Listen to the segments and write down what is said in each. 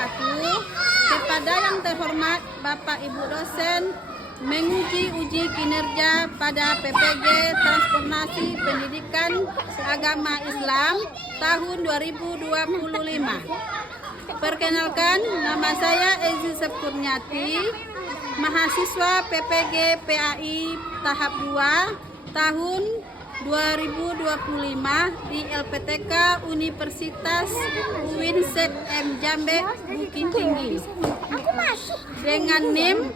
wabarakatuh. Kepada yang terhormat Bapak Ibu dosen, menguji uji kinerja pada PPG Transformasi Pendidikan Agama Islam tahun 2025. Perkenalkan, nama saya Ezi Sepkurniati, mahasiswa PPG PAI tahap 2 tahun 2025 di LPTK Universitas UIN Syed M Jambe Bukit Tinggi dengan NIM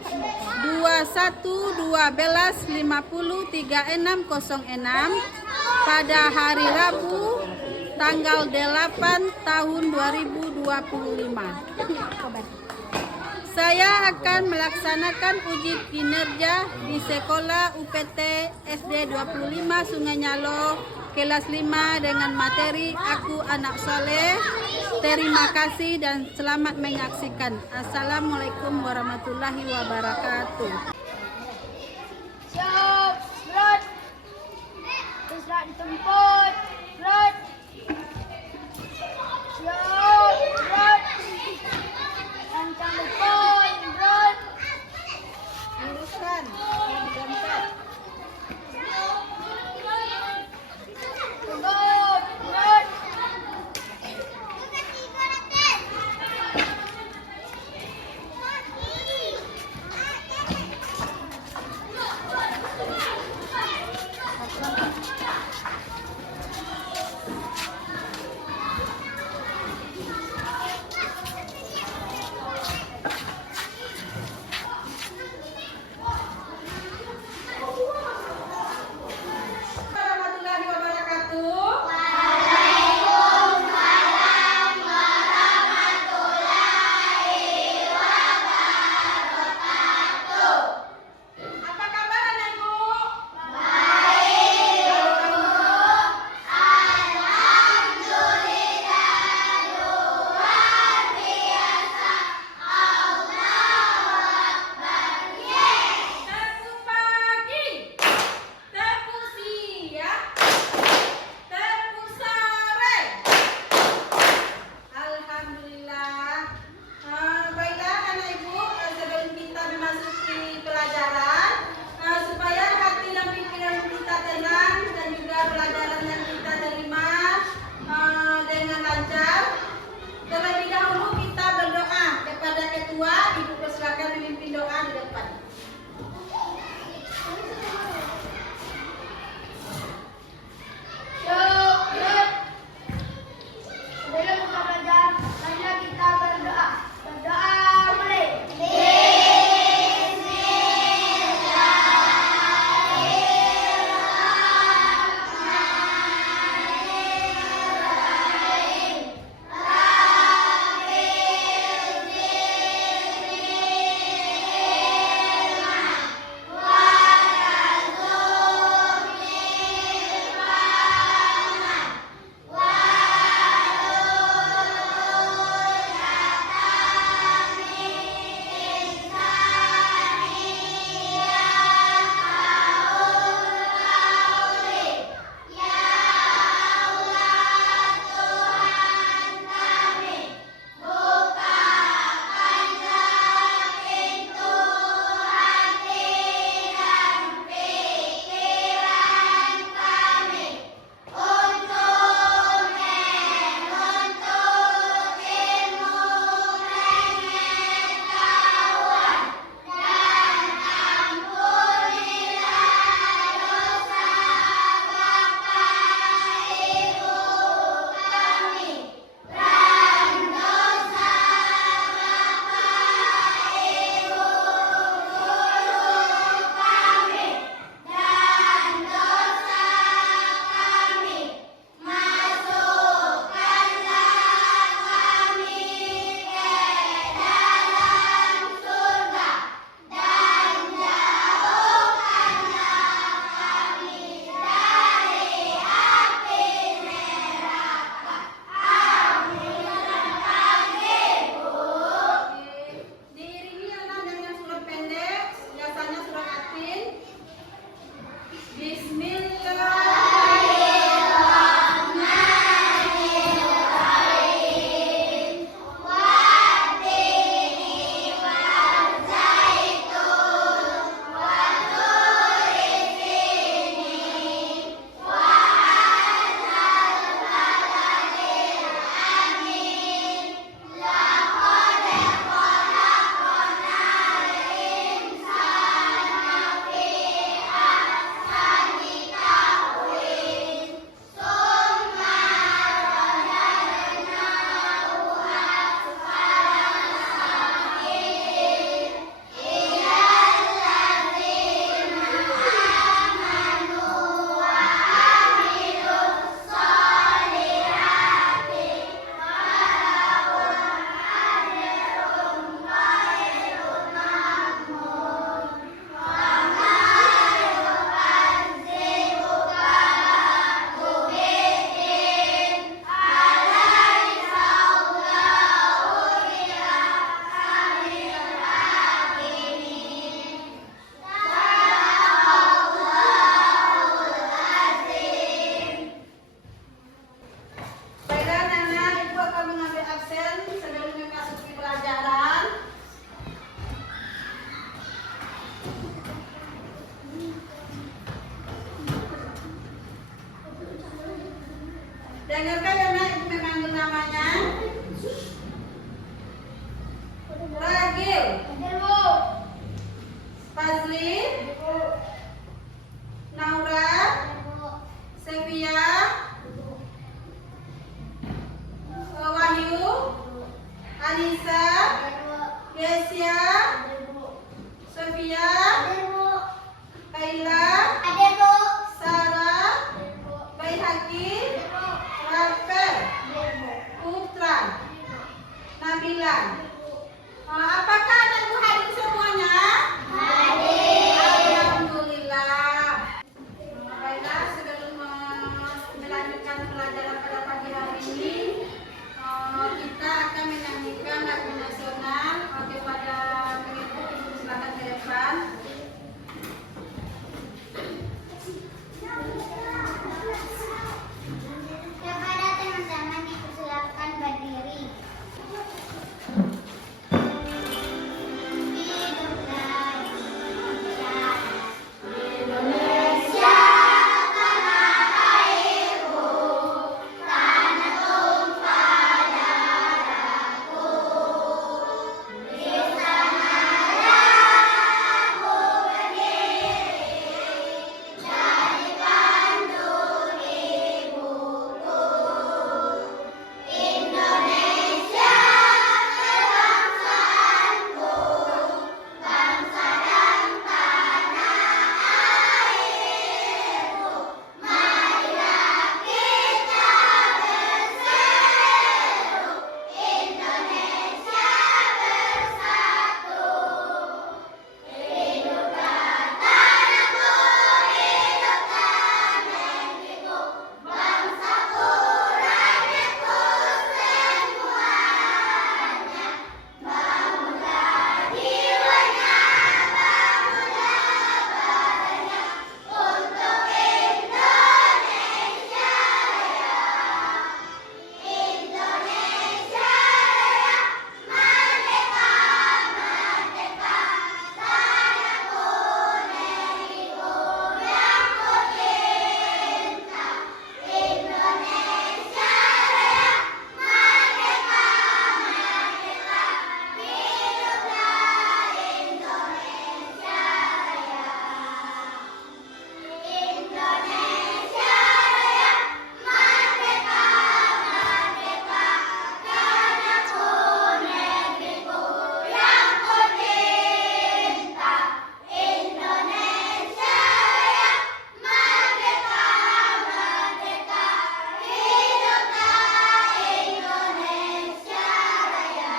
2112503606 pada hari Rabu tanggal 8 tahun 2025. Saya akan melaksanakan uji kinerja di sekolah UPT SD 25 Sungai Nyalo kelas 5 dengan materi Aku Anak Soleh. Terima kasih dan selamat menyaksikan. Assalamualaikum warahmatullahi wabarakatuh. Siap, berat. Bergerak di tempat, berat. Siap, berat. Lancang depan, berat. Luruskan, Tegak, berat. Ragil, Hadir, Bu. Fazli, Hadir, Bu. Naura, Hadir, Bu. Sevia, Wahyu, Anissa, Hadir, Bu. Yesia, Hadir, Bu. Sofia, Hadir, Bu. Kaila, Hadir, Bu. Sarah, Hadir, Bu. Baihaki, Hadir, Bu. Rafael, Hadir, Bu. Putra, Hadir, Bu. Nabila. Hadir, Bu. Apakah anakku hadir semuanya? Hadir. Alhamdulillah. Baiklah, sebelum melanjutkan pelajaran pada pagi hari ini, kita akan menyanyikan lagu nasional. Kepada pengikuti silakan ke depan. Kepada teman-teman dipersilakan berdiri. Hiduplah Indonesia, tanah airku, tanah tumpah darahku. Di sana aku berdiri, jadi pandu ibuku. Indonesia kebangsaanku, bangsa dan tanah airku. Marilah kita berseru, Indonesia bersatu. Hiduplah tanahku, hiduplah negeriku, bangsaku, rakyatku semuanya. Bangunlah jiwanya, bangunlah badannya, untuk Indonesia Raya. Indonesia Raya, merdeka, merdeka, tanahku, negeriku yang kucinta. Indonesia Raya, merdeka, merdeka, hiduplah Indonesia Raya. Indonesia Raya, merdeka, merdeka, tanahku, negeriku yang kucinta. Indonesia Raya, merdeka, merdeka, hiduplah Indonesia Raya.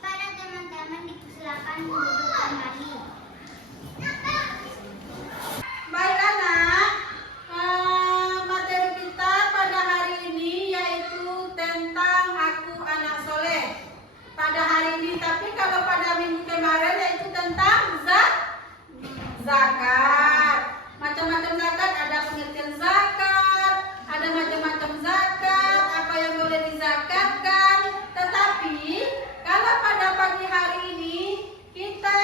Para teman-teman dipersilakan duduk kembali. Baiklah nak, materi kita pada hari ini yaitu tentang aku anak soleh. Pada hari ini, tapi kalau pada minggu kemarin yaitu tentang zakat. Macam-macam zakat, ada pengertian zakat, ada macam-macam zakat, apa yang boleh dizakatkan. Tetapi kalau pada pagi hari ini kita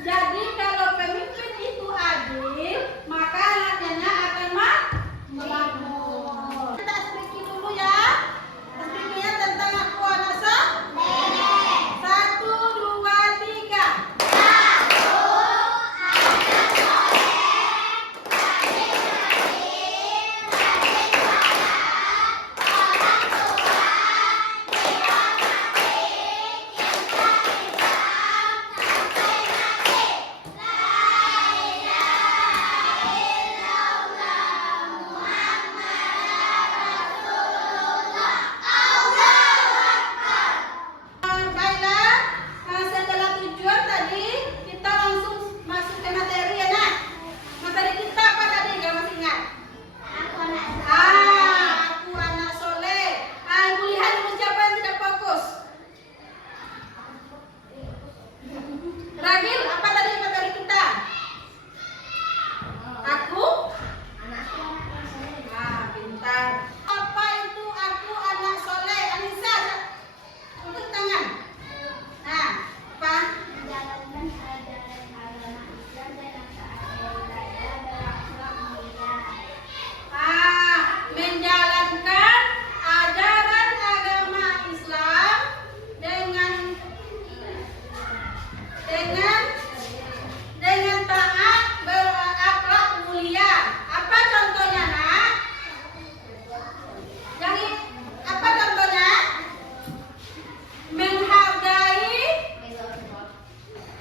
Jadi kalau pemimpin itu adil, maka anaknya akan makmur. Kita speaking dulu ya. Speakingnya tentang aku anak soleh. 1, 2, 3. Baiklah, setelah tujuan tadi kita langsung masuk ke materi ya nak. Materi kita apa tadi? Gak masih ingat? Aku anak soleh. Ibu lihat dulu siapa yang tidak fokus. Ragil, apa tadi materi kita? Aku? Pintar. Apa itu aku anak soleh? Anissa, untuk tangan. Apa? Menjalankan ajaran agama Islam dengan taat ibadah berakhlak mulia. Menjalankan ajaran agama Islam dengan taat berakhlak mulia. Apa contohnya nak? Apa contohnya? Menghargai,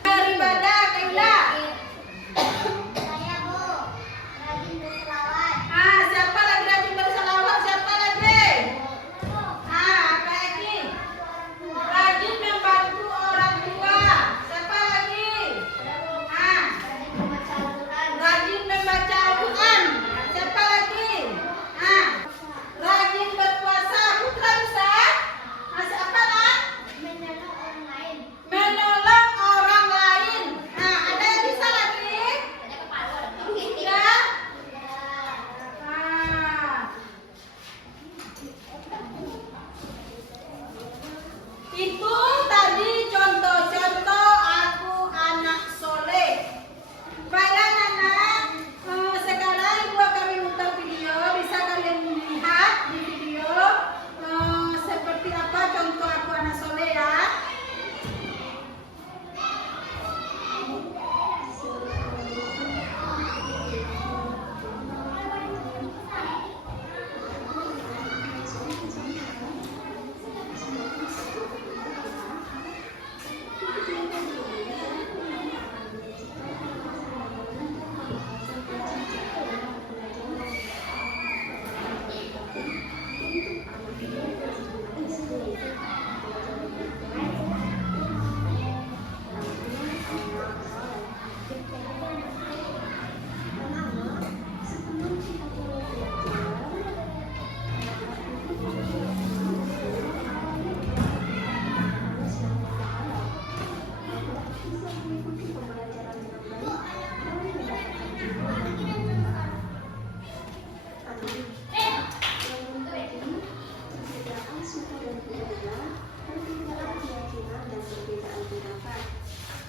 beribadah, kailah. Saya Bu, rajin berselawat. Siapa lagi rajin berselawat? Siapa lagi? Apa lagi? Rajin membantu orang tua. Siapa lagi? Rajin membaca Al-Quran. Siapa lagi? Rajin berpuasa. Putra bisa? Siapa nak? Menolong orang lain. Menolong orang lain. Ada yang bisa lagi? Ya? Itu tadi contoh-contoh aku anak soleh. Baiklah anak, sekarang ibu akan memutar video. Bisa kalian lihat di video seperti apa contoh aku anak soleh ya.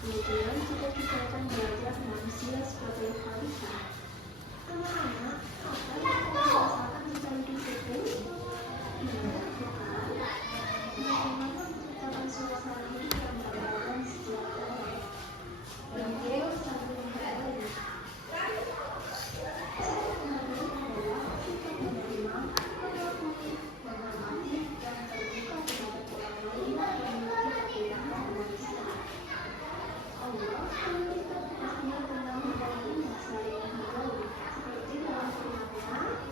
Kemudian juga akan belajar manusia sebagai khalifah. Anak-anak akan merasakan mencari disiplin, bukan bagaimana menciptakan suasana hidup yang berbeda dan sejahtera. Belajar sambil menghargai. Sikap menghargai adalah sikap menerima, mengakui, menghormati, dan terbuka terhadap orang lain yang memiliki pilihan dan Islam. Allah memberikan perhatian tentang hubungan saling menghargai, seperti dalam firman-Nya,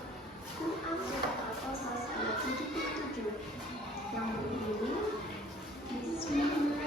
Quran surat Al-Qasas ayat 77 yang berbunyi, Bismillah.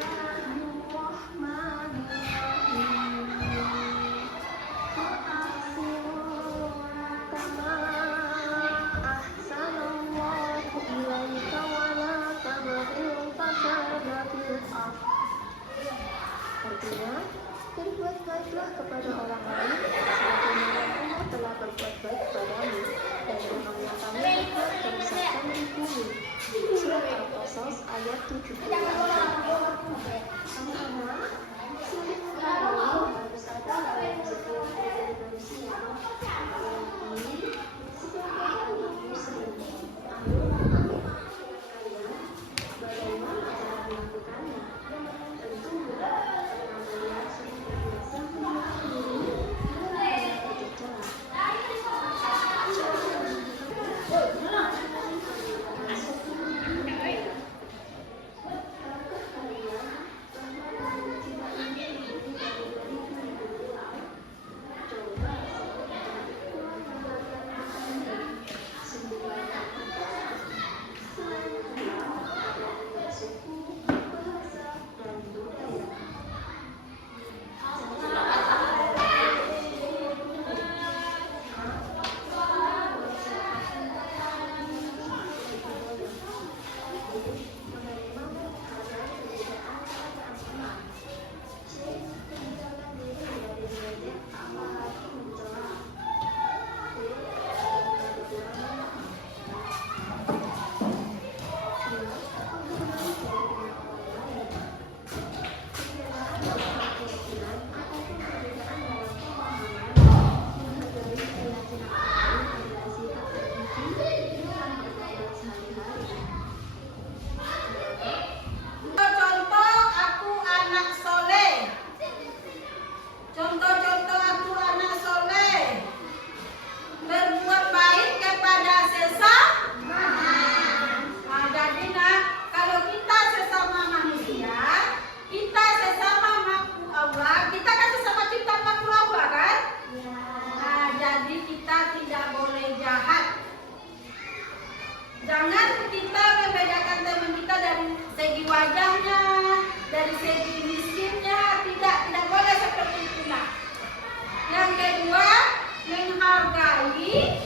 menghargai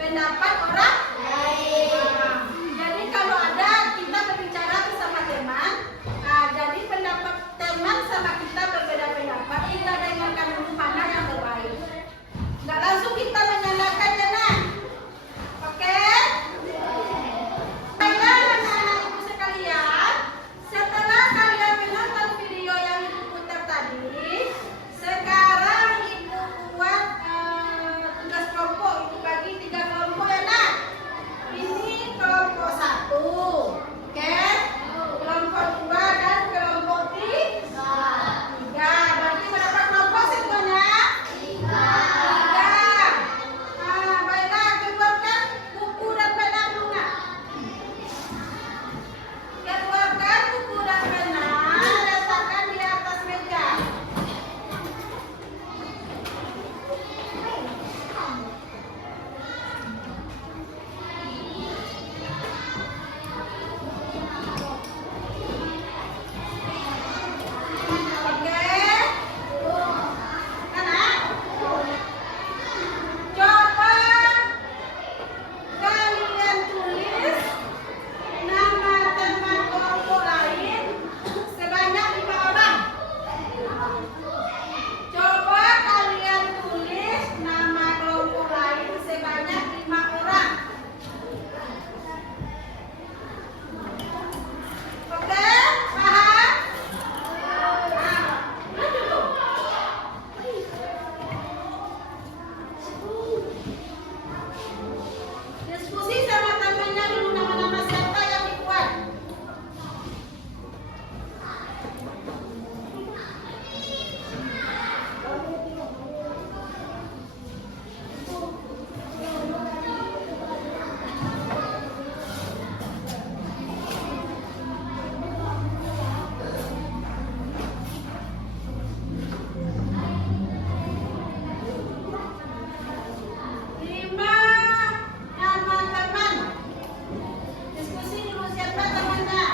pendapat orang lain. Jadi kalau ada kita berbicara bersama teman, jadi pendapat teman sama kita berbeda pendapat, kita dengarkan dulu mana yang terbaik. Nggak langsung kita menyalahkan ya nak. Oke? Baiklah anak-anak ibu sekalian, setelah kalian menonton video yang ibu putar tadi, sekarang ibu buat tugas kelompok. Ibu bagi 3 kelompok ya nak. Ini kelompok 1, oke? Kelompok 2 dan kelompok 3. Berarti berapa kelompok semuanya? 3. Baiklah, keluarkan buku dan pena dulu nak. Keluarkan buku dan pena, letakkan di atas meja. Oke? Anak, coba kalian tulis nama teman kelompok lain sebanyak 5 orang. Coba kalian tulis nama kelompok lain sebanyak 5 orang. Oke? Paham? Diskusi sama temannya dulu nama-nama siapa yang dibuat. Lima nama teman. Diskusi dulu siapa temannya.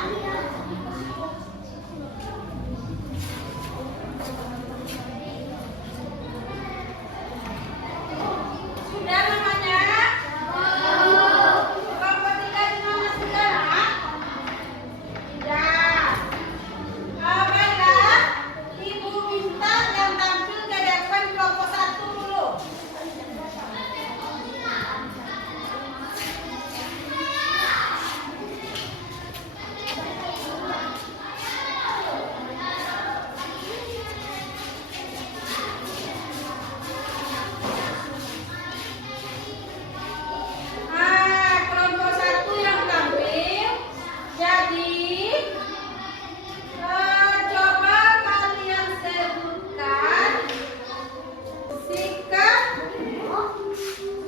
Sudah namanya? Kelompok 3 di mana sudah nak? Tidak. Baiklah, ibu minta yang tampil ke depan kelompok 1 dulu. Kelompok 1 yang tampil. Jadi, coba kalian sebutkan sikap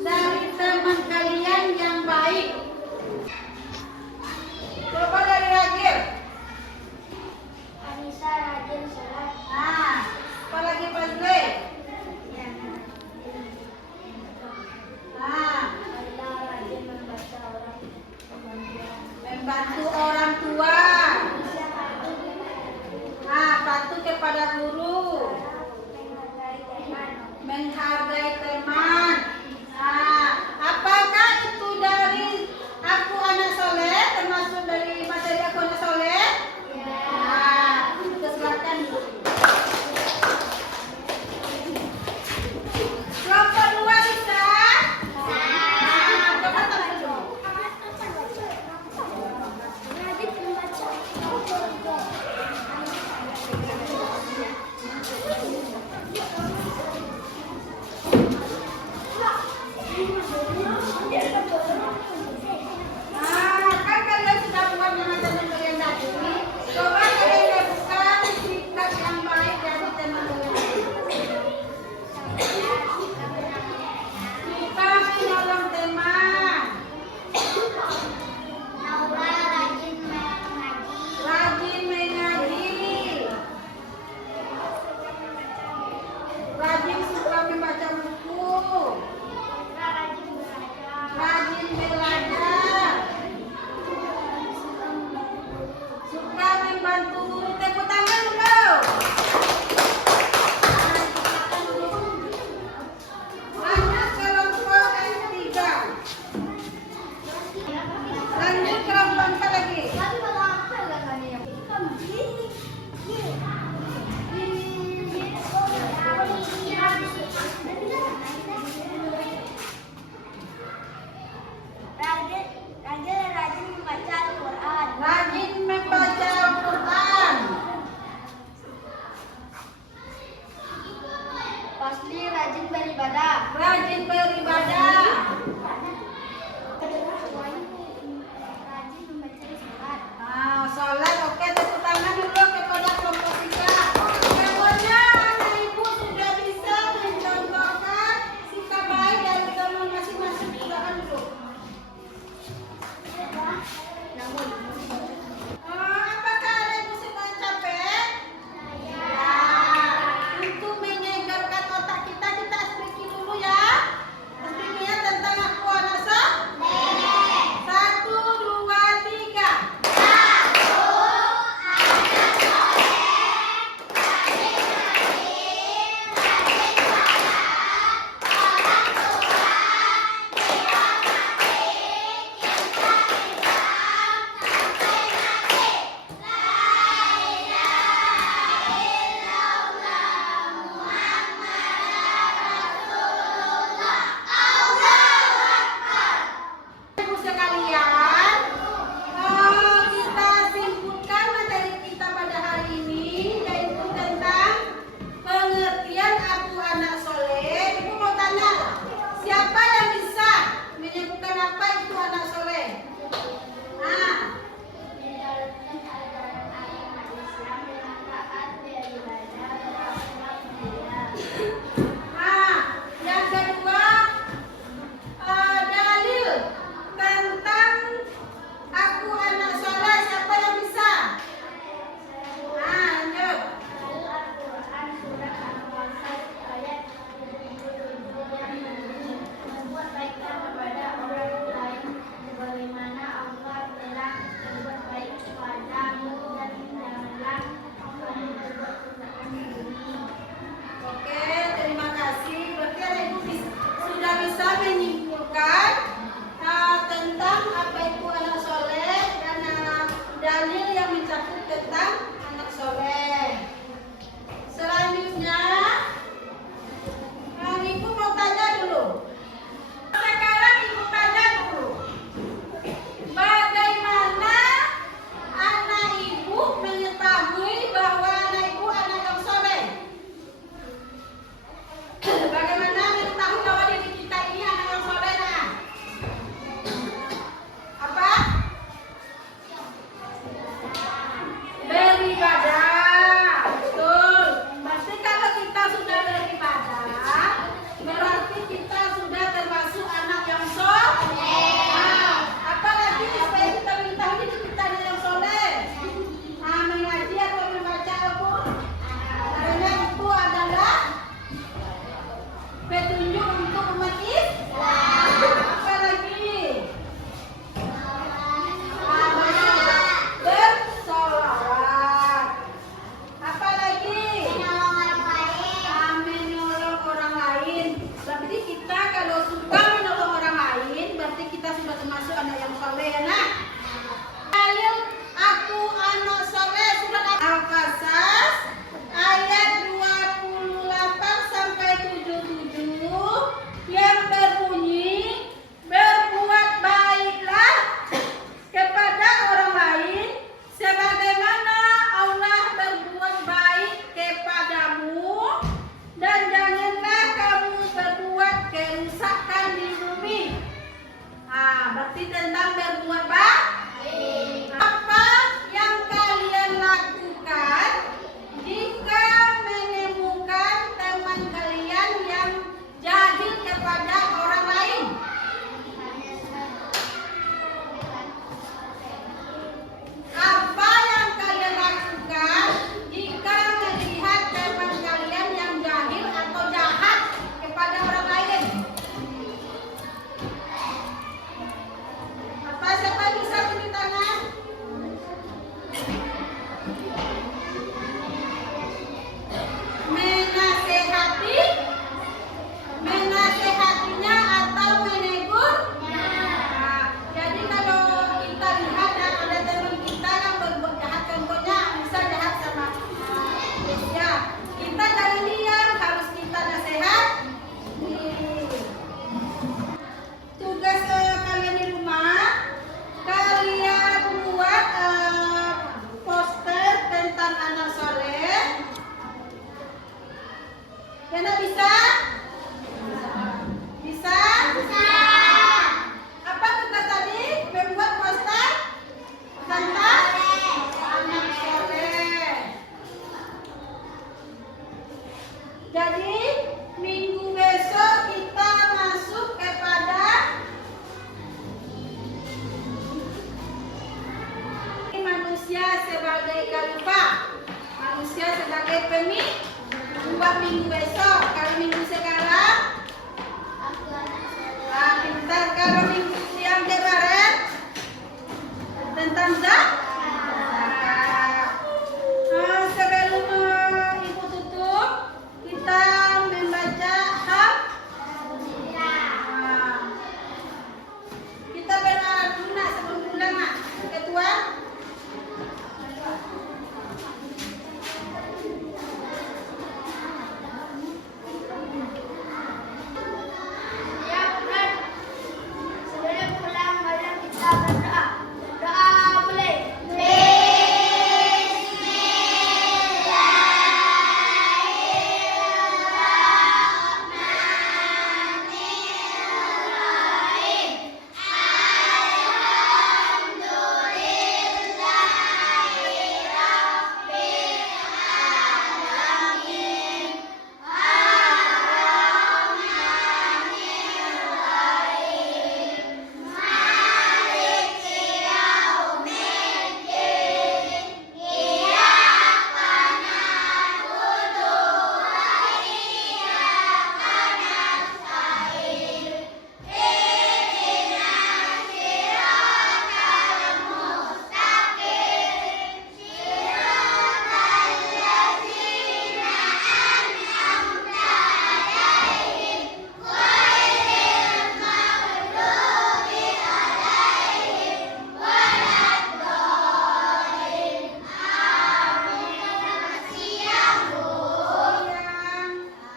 dari teman kalian yang baik. Coba dari Ragil. Anissa rajin sholat. Apalagi Fazli. Aila rajin membaca orang Membantu orang tua. Patuh kepada guru. menghargai teman. Menghargai teman. Apakah itu dari aku anak soleh, termasuk dari materi aku anak soleh? Kita silakan. Kelompok 2 bisa? Coba tampil dulu. Rajin membaca. Kan kalian sudah buat nama teman kalian tadi. Coba kalian lakukan sikap yang baik dari teman kalian. Kita menolong teman. Naura rajin mengaji. Rajin mengaji. Rajin suka membaca buku. Rajin belajar. Rajin belajar. Suka membantu guru. Tepuk tangan dulu. Banyak pakai buat minggu besok. Kalau minggu sekarang, Aku anak soleh. nah, pintar. Kalau minggu yang kemarin tentang zakat. Sebelum ibu tutup, kita membaca Nah, kita berdoa dulu nak sebelum pulang nak. Ketua. Ya, benar. Sebelum pulang, mari kita berdoa. Doa boleh.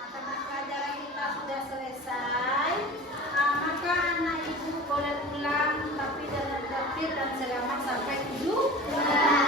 Karena pelajaran kita sudah selesai, maka anak ibu boleh pulang tapi dengan tertib dan selamat sampai tujuan.